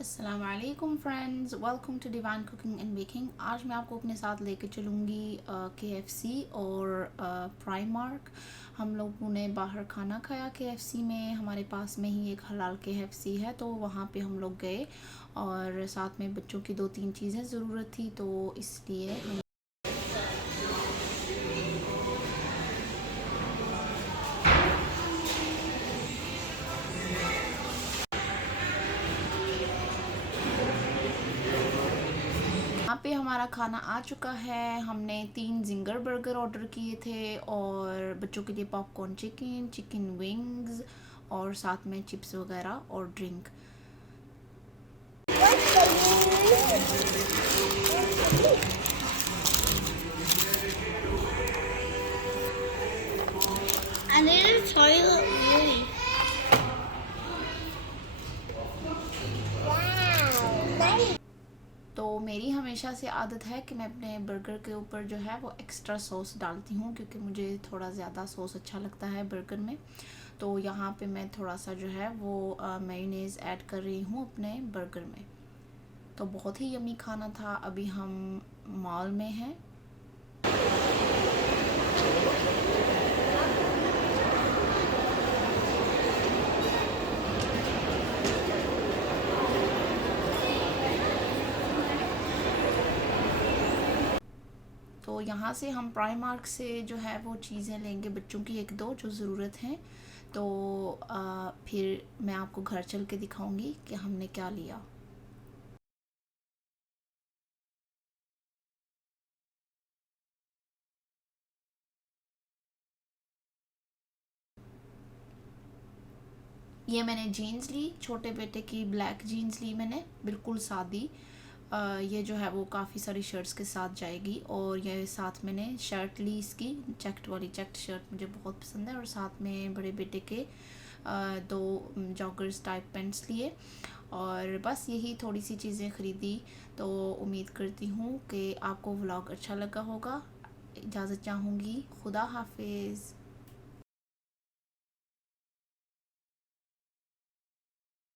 अस्सलाम वालेकुम friends, welcome to divine cooking and baking. आज मैं आपको अपने साथ लेके चलूँगी KFC और प्राइमार्क। हम लोगों ने बाहर खाना खाया KFC में। हमारे पास में ही एक हलाल KFC है, तो वहाँ पे हम लोग गए और साथ में बच्चों की 2-3 चीज़ें ज़रूरत थी, तो इसलिए हम यहाँ पे हमारा खाना आ चुका है। हमने 3 जिंगर बर्गर ऑर्डर किए थे और बच्चों के लिए पॉपकॉर्न चिकन, चिकन विंग्स और साथ में चिप्स वगैरह और drink. I need a toilet really. Wow. तो मेरी हमेशा से आदत है कि मैं अपने बर्गर के ऊपर जो है वो एक्स्ट्रा सॉस डालती हूँ, क्योंकि मुझे थोड़ा ज़्यादा सॉस अच्छा लगता है बर्गर में। तो यहाँ पे मैं थोड़ा सा जो है वो मेयोनेज़ ऐड कर रही हूँ अपने बर्गर में। तो बहुत ही यमी खाना था। अभी हम मॉल में हैं। तो यहाँ से हम प्राइमार्क से जो है वो चीज़ें लेंगे बच्चों की 1-2 जो ज़रूरत हैं। तो फिर मैं आपको घर चल के दिखाऊंगी कि हमने क्या लिया। ये मैंने जीन्स ली, छोटे बेटे की ब्लैक जीन्स ली मैंने, बिल्कुल सादी। ये जो है वो काफ़ी सारी शर्ट्स के साथ जाएगी। और ये साथ मैंने शर्ट ली, इसकी चेक्ड वाली, चेक्ड शर्ट मुझे बहुत पसंद है। और साथ में बड़े बेटे के 2 जॉगर्स टाइप पैंट्स लिए। और बस यही थोड़ी सी चीज़ें ख़रीदी। तो उम्मीद करती हूँ कि आपको व्लॉग अच्छा लगा होगा। इजाज़त चाहूँगी। खुदा हाफिज़।